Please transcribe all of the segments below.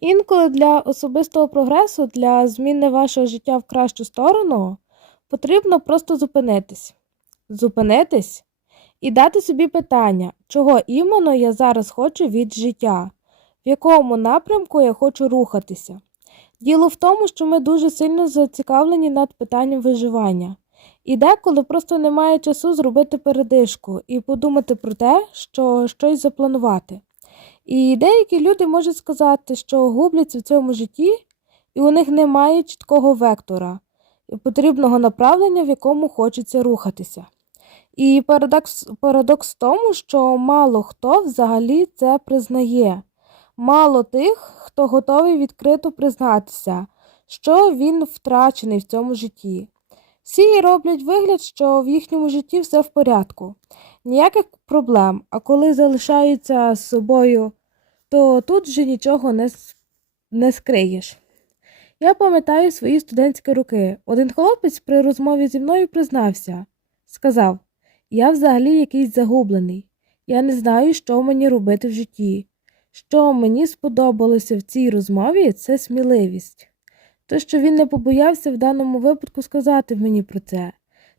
Інколи для особистого прогресу, для зміни вашого життя в кращу сторону, потрібно просто зупинитись. Зупинитись і дати собі питання, чого іменно я зараз хочу від життя, в якому напрямку я хочу рухатися. Діло в тому, що ми дуже сильно зацікавлені над питанням виживання. І деколи просто немає часу зробити передишку і подумати про те, що щось запланувати. І деякі люди можуть сказати, що губляться в цьому житті, і у них немає чіткого вектора потрібного направлення, в якому хочеться рухатися. І парадокс, парадокс в тому, що мало хто взагалі це признає, мало тих, хто готовий відкрито признатися, що він втрачений в цьому житті. Всі роблять вигляд, що в їхньому житті все в порядку, ніяких проблем, а коли залишаються з собою, то тут вже нічого не, не скриєш. Я пам'ятаю свої студентські роки. Один хлопець при розмові зі мною признався, сказав: Я взагалі якийсь загублений. Я не знаю, що мені робити в житті. Що мені сподобалося в цій розмові, це сміливість. То, що він не побоявся в даному випадку сказати мені про це,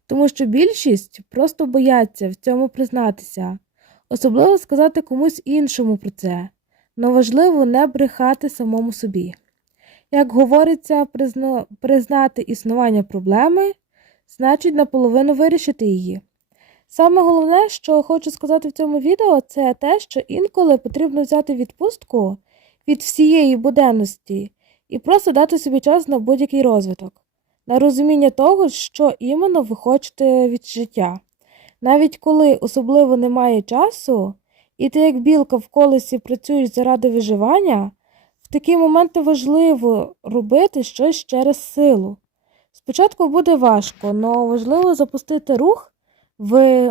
тому що більшість просто бояться в цьому признатися, особливо сказати комусь іншому про це, но важливо не брехати самому собі. Як говориться, призна... признати існування проблеми, значить наполовину вирішити її. Саме головне, що хочу сказати в цьому відео, це те, що інколи потрібно взяти відпустку від всієї буденності і просто дати собі час на будь-який розвиток, на розуміння того, що іменно ви хочете від життя. Навіть коли особливо немає часу, і ти як білка в колесі працюєш заради виживання, в такі моменти важливо робити щось через силу. Спочатку буде важко, але важливо запустити рух в,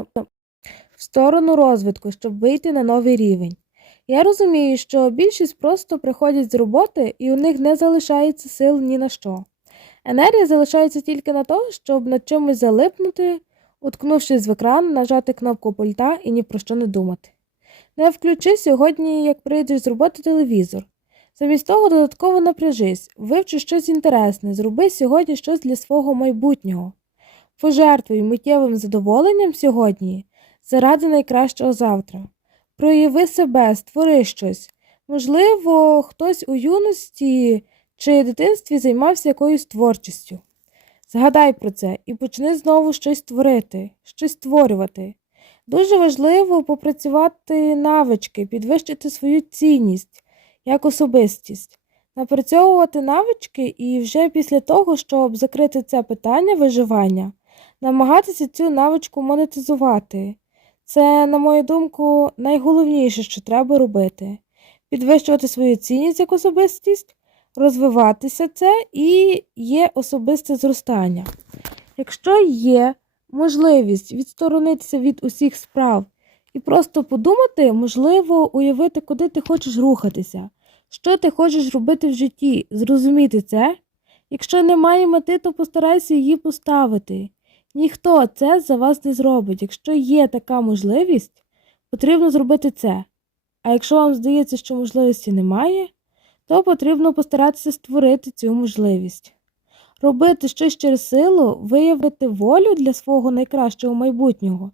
в сторону розвитку, щоб вийти на новий рівень. Я розумію, що більшість просто приходять з роботи і у них не залишається сил ні на що. Енергія залишається тільки на те, щоб над чимось залипнути, уткнувшись в екран, нажати кнопку пульта і ні про що не думати. Не включи сьогодні, як прийдеш з роботи телевізор. Замість того додатково напряжись, вивчи щось інтересне, зроби сьогодні щось для свого майбутнього. Пожертвуй миттєвим задоволенням сьогодні заради найкращого завтра. Прояви себе, створи щось. Можливо, хтось у юності чи дитинстві займався якоюсь творчістю. Згадай про це і почни знову щось творити, щось створювати. Дуже важливо попрацювати навички, підвищити свою цінність як особистість, напрацьовувати навички і вже після того, щоб закрити це питання виживання, намагатися цю навичку монетизувати. Це, на мою думку, найголовніше, що треба робити підвищувати свою цінність як особистість, розвиватися це і є особисте зростання. Якщо є можливість відсторонитися від усіх справ і просто подумати, можливо, уявити, куди ти хочеш рухатися, що ти хочеш робити в житті, зрозуміти це. Якщо немає мети, то постарайся її поставити. Ніхто це за вас не зробить. Якщо є така можливість, потрібно зробити це. А якщо вам здається, що можливості немає, то потрібно постаратися створити цю можливість. Робити щось через силу, виявити волю для свого найкращого майбутнього,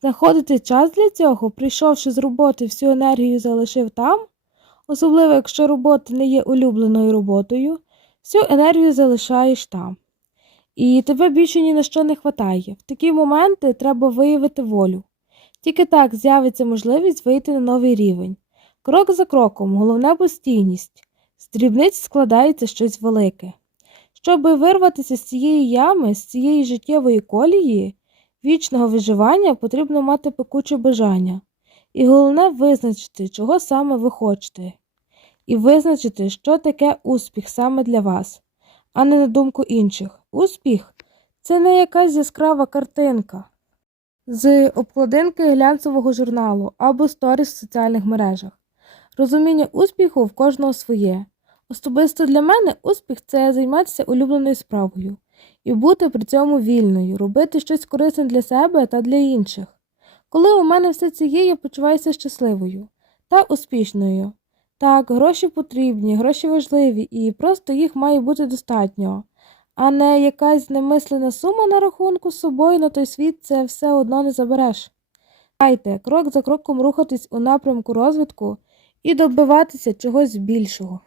знаходити час для цього, прийшовши з роботи, всю енергію залишив там, особливо якщо робота не є улюбленою роботою, всю енергію залишаєш там. І тебе більше ні на що не хватає. В такі моменти треба виявити волю. Тільки так з'явиться можливість вийти на новий рівень. Крок за кроком, головне постійність. З дрібниць складається щось велике. Щоби вирватися з цієї ями, з цієї життєвої колії, вічного виживання потрібно мати пекуче бажання. І головне визначити, чого саме ви хочете. І визначити, що таке успіх саме для вас, а не на думку інших. Успіх це не якась яскрава картинка з обкладинки глянцевого журналу або сторіс в соціальних мережах. Розуміння успіху в кожного своє. Особисто для мене успіх це займатися улюбленою справою і бути при цьому вільною, робити щось корисне для себе та для інших. Коли у мене все це є, я почуваюся щасливою та успішною. Так, гроші потрібні, гроші важливі, і просто їх має бути достатньо, а не якась немислена сума на рахунку з собою на той світ це все одно не забереш. Дайте крок за кроком рухатись у напрямку розвитку і добиватися чогось більшого.